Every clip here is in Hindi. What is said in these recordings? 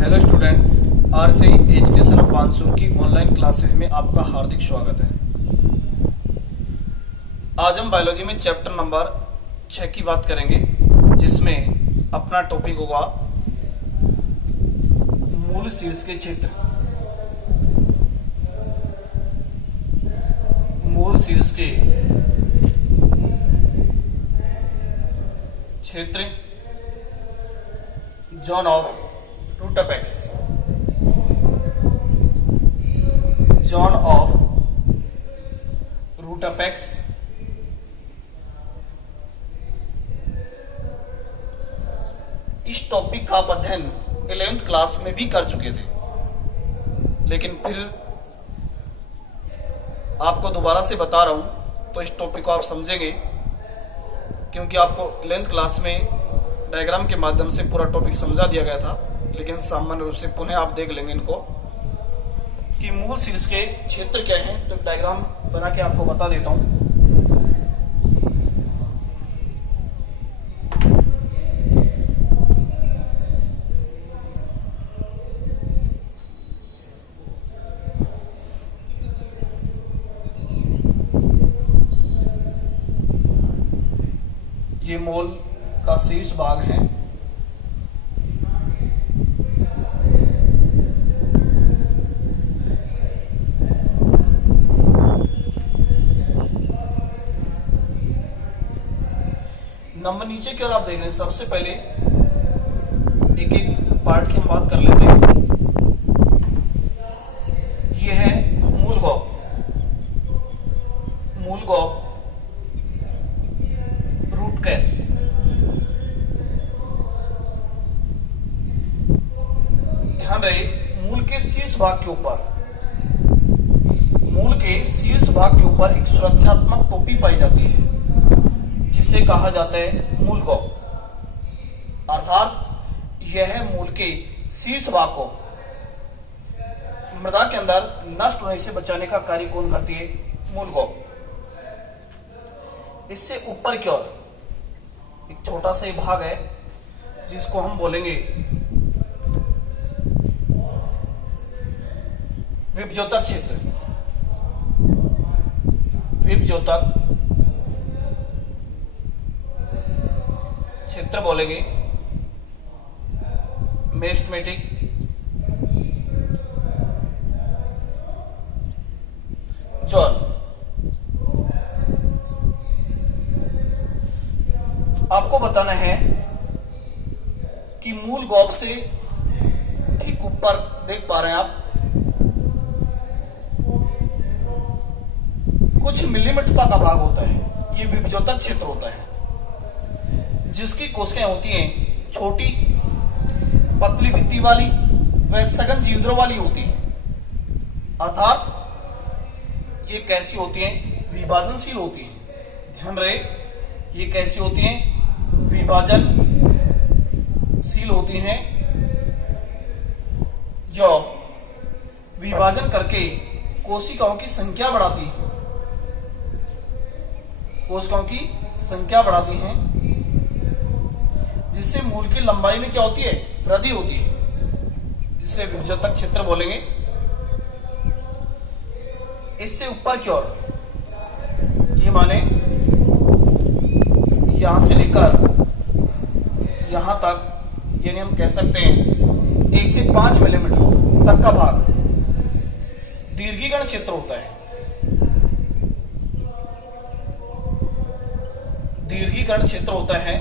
हेलो स्टूडेंट, आरसी एजुकेशन पानसूर की ऑनलाइन क्लासेस में आपका हार्दिक स्वागत है। आज हम बायोलॉजी में चैप्टर नंबर 6 की बात करेंगे, जिसमें अपना टॉपिक होगा मूल शीर्ष के क्षेत्र। मूल शीर्ष के क्षेत्र, zone of root apex, zone of root apex, इस टॉपिक का अध्ययन 11th क्लास में भी कर चुके थे, लेकिन फिर आपको दोबारा से बता रहा हूं तो इस टॉपिक को आप समझेंगे, क्योंकि आपको 11th क्लास में डायग्राम के माध्यम से पूरा टॉपिक समझा दिया गया था, लेकिन सामान्य रूप से पुनः आप देख लेंगे इनको कि मूल शीर्ष के क्षेत्र क्या हैं। तो डायग्राम बना के आपको बता देता हूं। ये मूल का शीर्ष भाग है। नंबर नीचे की ओर आप देख रहे हैं। सबसे पहले एक एक पार्ट की हम बात कर लेते हैं। ये है मूल गॉब। मूल गॉब, रूट कैप, ध्यान रहे मूल के शीर्ष भाग के ऊपर, मूल के शीर्ष भाग के ऊपर एक सुरक्षात्मक टोपी पाई जाती है, जिसे कहा जाता है मूल गॉब। अर्थात यह है मूल के शीर्ष भाग को मृदा के अंदर नष्ट होने से बचाने का कार्य कौन करती है? मूल गॉब। इससे ऊपर की ओर एक छोटा सा भाग है, जिसको हम बोलेंगे विभज्योतक क्षेत्र। विभज्योतक क्षेत्र बोलेंगे, मेरिस्टेमेटिक जोन। आपको बताना है कि मूल गॉब से ठीक ऊपर देख पा रहे हैं आप, कुछ मिलीमीटर का भाग होता है, ये विभज्योतक क्षेत्र होता है, जिसकी कोशिकाएं होती हैं छोटी, पतली भित्ति वाली व सघन जीवद्रों वाली होती है। अर्थात ये कैसी होती हैं? विभाजनशील होती हैं। ध्यान रहे, ये कैसी होती हैं? विभाजनशील होती हैं, जो विभाजन करके कोशिकाओं की संख्या बढ़ाती है। कोशिकाओं की संख्या बढ़ाती हैं, जिससे मूल की लंबाई में क्या होती है? वृद्धि होती है, जिसे विभज्योतक क्षेत्र बोलेंगे। इससे ऊपर की ओर, ये माने यहां से लेकर यहां तक, यानी हम कह सकते हैं 1 से 5 मिलीमीटर तक का भाग दीर्घीकरण क्षेत्र होता है। दीर्घीकरण क्षेत्र होता है,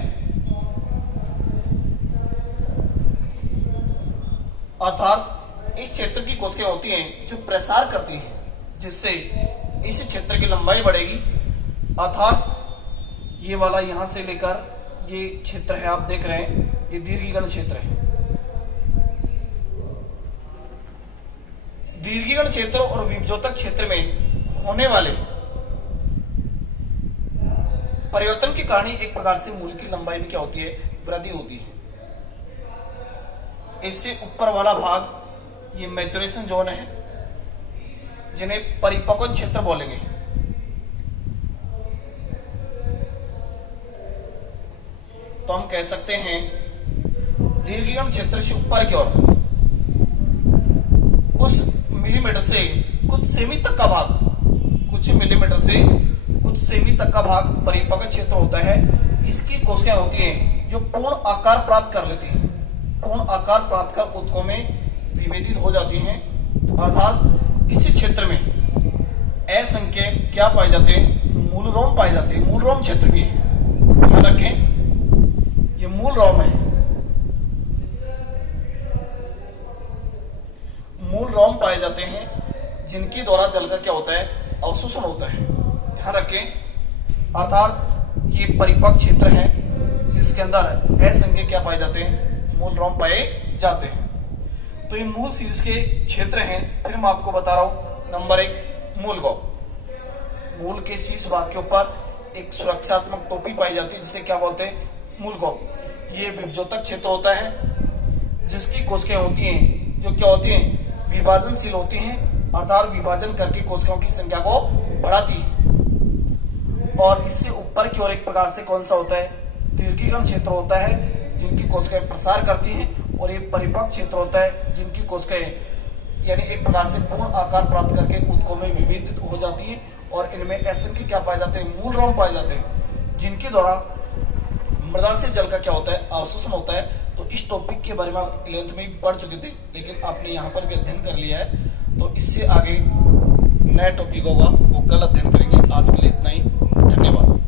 अर्थात इस क्षेत्र की कोशिकाएं होती हैं जो प्रसार करती हैं, जिससे इस क्षेत्र की लंबाई बढ़ेगी। अर्थात ये वाला यहां से लेकर ये क्षेत्र है, आप देख रहे हैं, ये दीर्घीकरण क्षेत्र है। दीर्घीकरण क्षेत्र और विभज्योतक क्षेत्र में होने वाले परिवर्तन के कारण एक प्रकार से मूल की लंबाई में क्या होती है? वृद्धि होती है। इससे ऊपर वाला भाग ये मैच्योरेशन जोन है, जिन्हें परिपक्व क्षेत्र बोलेंगे। तो हम कह सकते हैं दीर्घिकरण क्षेत्र से ऊपर की ओर कुछ मिलीमीटर से कुछ सेमी तक का भाग, कुछ मिलीमीटर से कुछ सेमी तक का भाग परिपक्व क्षेत्र होता है। इसकी कोशिकाएं होती हैं जो पूर्ण आकार प्राप्त कर लेती हैं, पूर्ण आकार प्राप्त कर ऊतकों में विभेदित हो जाती हैं। अर्थात इसी क्षेत्र में असंख्य क्या पाए जाते हैं, मूलरोम पाए जाते हैं। मूलरोम क्षेत्र भी है, ध्यान रखें, ये मूलरोम है। मूलरोम पाए जाते हैं जिनकी द्वारा जल का क्या होता है, अवशोषण होता है। ध्यान रखें, अर्थात ये परिपक्व क्षेत्र है जिसके अंदर असंख्य क्या पाए जाते हैं, मूलरोम पाए जाते हैं। तो ये मूल शीर्ष के क्षेत्र हैं। फिर मैं आपको बता रहा हूं, नंबर 1 मूलगोप। मूल के शीर्ष भाग के ऊपर एक सुरक्षात्मक टोपी पाई जाती है जिसे क्या बोलते हैं, मूलगोप। ये विभजोतक क्षेत्र होता है जिसकी कोशिकाएं होती हैं जो क्या होती हैं, विभाजनशील होती हैं, अर्थात विभाजन करके कोशिकाओं की संख्या को बढ़ाती है। और इससे ऊपर की ओर एक प्रकार से कौन सा होता है, दीर्घीकरण क्षेत्र होता है जिनकी कोशिकाएं प्रसार करती हैं। और ये परिपक्व क्षेत्र होता है जिनकी कोशिकाएं यानी एक प्रकार से पूर्ण आकार प्राप्त करके ऊतकों में विभेदित हो जाती हैं। और इनमें असंख्य क्या पाए जाते हैं, मूलरोम पाए जाते हैं जिनके द्वारा मृदा से जल का क्या होता है, अवशोषण होता है। तो इस टॉपिक के बारे में आप 11th में भी पढ़ चुके थे, लेकिन आपने यहाँ पर भी अध्ययन कर लिया है। तो इससे आगे नया टॉपिक होगा वो कल अध्ययन करेंगे। आज के लिए इतना ही, धन्यवाद।